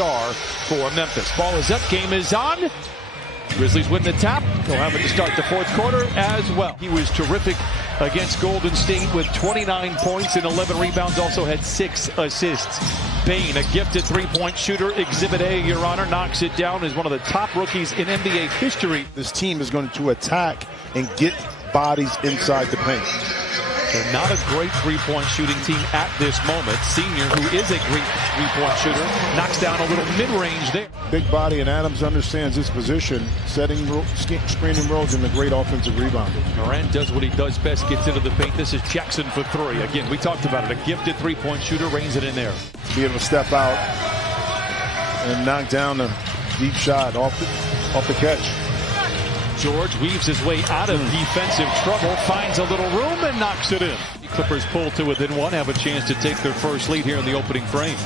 star for Memphis. Ball is up, game is on. Grizzlies win the tap. They'll have it to start the fourth quarter as well. He was terrific against Golden State with 29 points and 11 rebounds, also had 6 assists. Bane, a gifted three-point shooter, Exhibit A, Your Honor, knocks it down as one of the top rookies in NBA history. This team is going to attack and get bodies inside the paint. They're not a great three-point shooting team at this moment. Senior, who is a great three-point shooter, knocks down a little mid-range there. Big body, and Adams understands his position, setting screening roles, and a great offensive rebounder. Morant does what he does best, gets into the paint. This is Jackson for three. Again, we talked about it. A gifted three-point shooter, reins it in there. To be able to step out and knock down a deep shot off the catch. George weaves his way out of defensive trouble, finds a little room and knocks it in. Clippers pull to within one, have a chance to take their first lead here in the opening frame.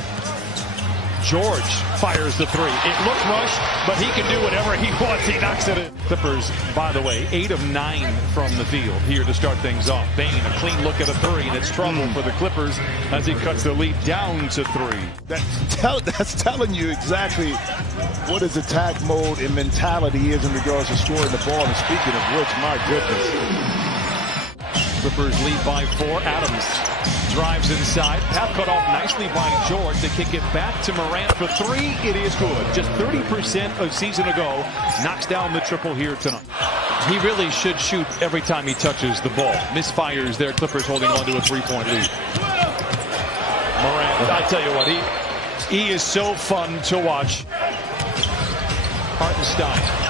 George fires the three. It looked rushed, but he can do whatever he wants. He knocks it in. Clippers, by the way, 8 of 9 from the field here to start things off. Bane, a clean look at a three, and it's trouble for the Clippers as he cuts the lead down to 3. That's telling you exactly what his attack mode and mentality is in regards to scoring the ball. And speaking of which, my goodness. Clippers lead by 4. Adams drives inside. Pass cut off nicely by George. They kick it back to Morant for 3. It is good. Just 30% a season ago. Knocks down the triple here tonight. He really should shoot every time he touches the ball. Misfires there. Clippers holding on to a 3-point lead. Morant, I tell you what, he is so fun to watch. Hartenstein.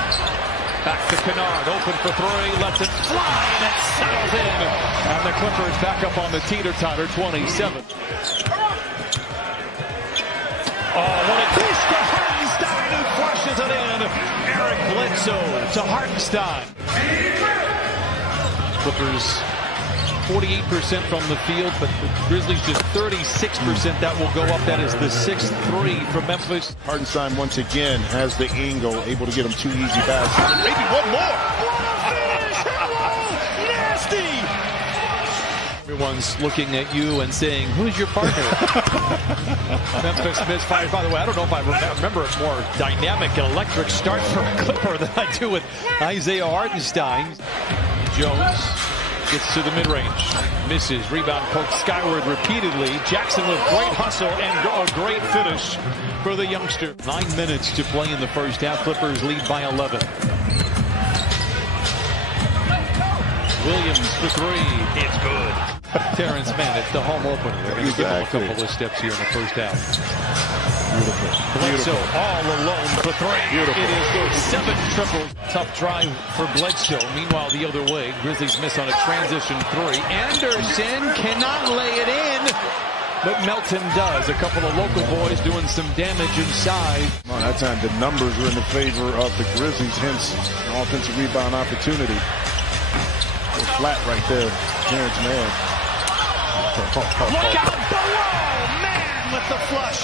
Back to Kennard, open for 3, lets it fly, and it settles in. And the Clippers back up on the teeter-totter, 27. Oh, what a piece to Hartenstein, who flushes it in. Eric Bledsoe to Hartenstein. Clippers 48% from the field, but the Grizzlies just 36%. That will go up. That is the 6th 3 from Memphis. Hartenstein once again has the angle, able to get him 2 easy baskets. Maybe one more. Nasty. Everyone's looking at you and saying, "Who's your partner?" Memphis misfires. By the way, I don't know if I remember a more dynamic and electric start for a Clipper than I do with Isaiah Hartenstein. Jones gets to the mid-range, misses, rebound poked skyward repeatedly. Jackson with great hustle and a great finish for the youngster. 9 minutes to play in the first half. Clippers lead by 11. Williams for 3. It's good. Terrence Mann, it's the home opener. They're going to give him a couple of steps here in the first half. Bledsoe all alone for 3. Beautiful. It is good. 7 triples. Tough drive for Bledsoe. Meanwhile, the other way, Grizzlies miss on a transition 3. Anderson cannot lay it in, but Melton does. A couple of local boys doing some damage inside. Well, that time the numbers were in the favor of the Grizzlies, hence an offensive rebound opportunity. Flat right there, Terrence Mann. Look out below! Man with the flush.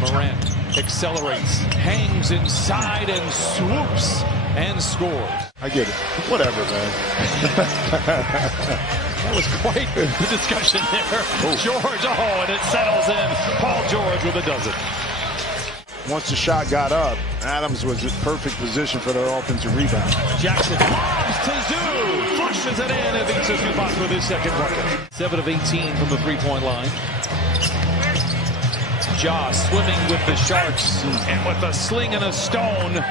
Morant accelerates, hangs inside and swoops and scores. I get it. Whatever, man. That was quite the discussion there. Oh. George, and it settles in. Paul George with a dozen. Once the shot got up, Adams was in perfect position for the offensive rebound. Jackson lobs to Zoo, flushes it in, and beats Zubac with his second bucket. 7 of 18 from the three-point line. Ja swimming with the Sharks, and with a sling and a stone,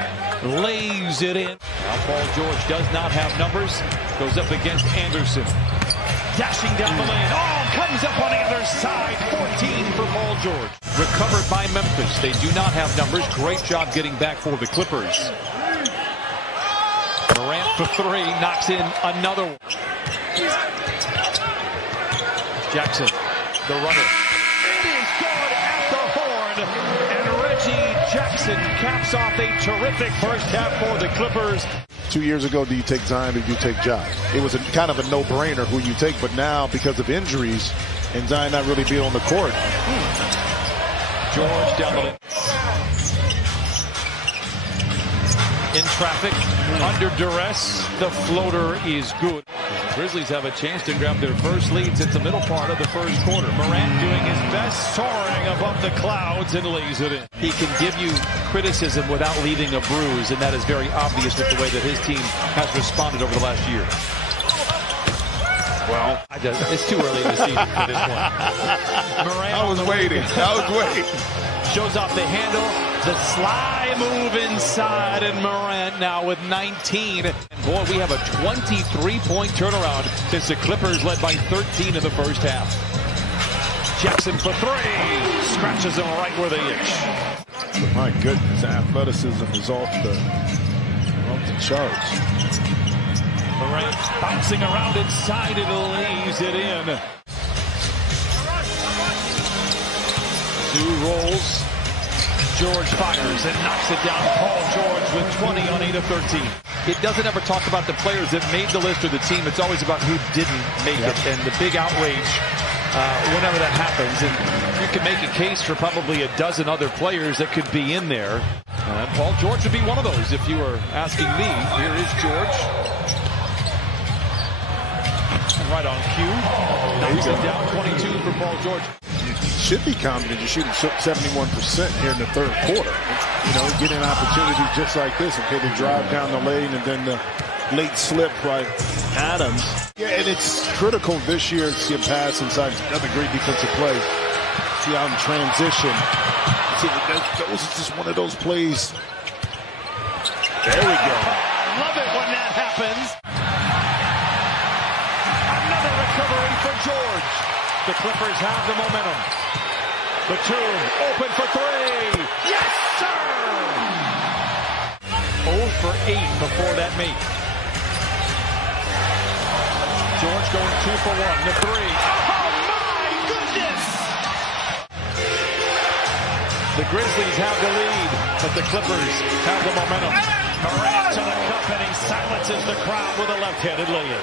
lays it in. Now Paul George does not have numbers, goes up against Anderson. Dashing down the lane, comes up on the other side, 14 for Paul George. Recovered by Memphis, they do not have numbers. Great job getting back for the Clippers. Morant for 3, knocks in another one. Jackson, the runner. It is good at the horn, and Reggie Jackson caps off a terrific first half for the Clippers. 2 years ago, do you take Zion or do you take Ja? It was kind of a no-brainer who you take, but now because of injuries and Zion not really being on the court. George down the lane. In traffic, under duress, the floater is good. Grizzlies have a chance to grab their first lead since the middle part of the first quarter. Morant doing his best, soaring above the clouds and lays it in. He can give you criticism without leaving a bruise, and that is very obvious with the way that his team has responded over the last year. Well, it's too early in the season for this one. Morant I was waiting. shows off the handle, the sly move inside, and Morant now with 19. And boy, we have a 23-point turnaround since the Clippers led by 13 in the first half. Jackson for three, scratches him right where they itch. My goodness, athleticism is off the charts. Morant bouncing around inside and lays it in. Zoo rolls. George fires and knocks it down. Paul George with 20 on 8 of 13. It doesn't ever talk about the players that made the list or the team. It's always about who didn't make it, and the big outrage whenever that happens. And you can make a case for probably a dozen other players that could be in there. Paul George would be one of those if you were asking me. Here is George. Right on cue. Knocks it down. 22 for Paul George. You should be confident you're shooting 71% here in the third quarter. You know, getting opportunities just like this. Okay, they drive down the lane and then the late slip by Adams. Yeah, and it's critical this year to see a pass inside. Another great defensive play. See out in transition. See, that was just one of those plays. There we go. Love it when that happens. Another recovery for George. The Clippers have the momentum. Batum open for three. Yes, sir! 0 for 8 before that make. George going 2 for 1. The three. Oh, my goodness! The Grizzlies have the lead, but the Clippers have the momentum. Morant to the cup, and he silences the crowd with a left-handed lay-in.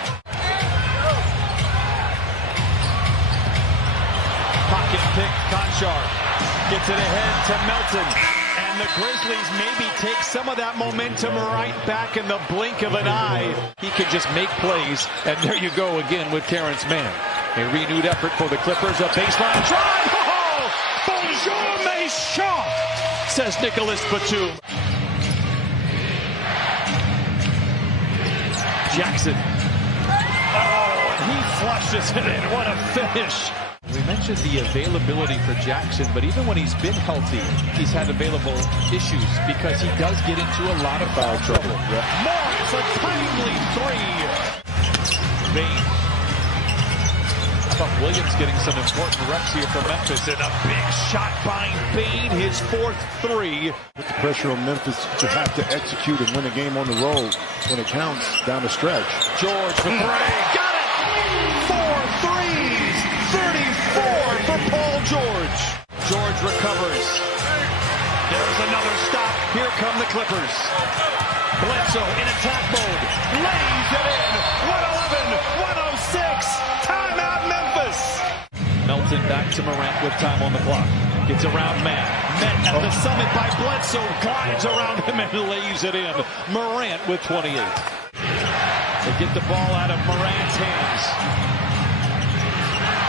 Pocket pick, Conchar gets it ahead to Melton. And the Grizzlies maybe take some of that momentum right back in the blink of an eye. He can just make plays, and there you go again with Terrence Mann. A renewed effort for the Clippers, a baseline drive. Oh, bonjour, mes chants, says Nicholas Batum. Jackson. Oh, and he flushes it in. What a finish. We mentioned the availability for Jackson, but even when he's been healthy, he's had available issues because he does get into a lot of foul trouble. Yeah. Morris, a timely three. Bain. I thought Williams getting some important reps here for Memphis, and a big shot by Bain, his 4th three. With the pressure on Memphis, you have to execute and win a game on the road when it counts down the stretch. George for three. Got it! 4 threes! 34 for Paul George. George recovers. There's another stop. Here come the Clippers. Bledsoe in attack mode. Lays it in. 111, 106. Timeout Memphis. Melton back to Morant with time on the clock. Gets around Matt. Met at the summit by Bledsoe. Climbs around him and lays it in. Morant with 28. They get the ball out of Morant's hands.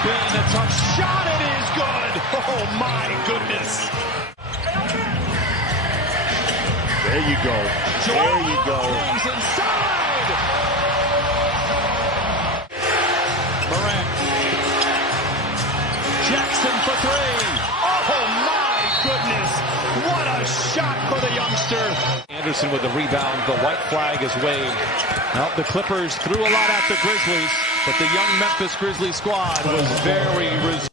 Bain, a tough shot, it is good. Oh my goodness. There you go. There you go. He's inside. Morant. Jackson for three. Oh my goodness. What a shot for the youngster. Anderson with the rebound. The white flag is waved. Well, the Clippers threw a lot at the Grizzlies, but the young Memphis Grizzlies squad was very resilient.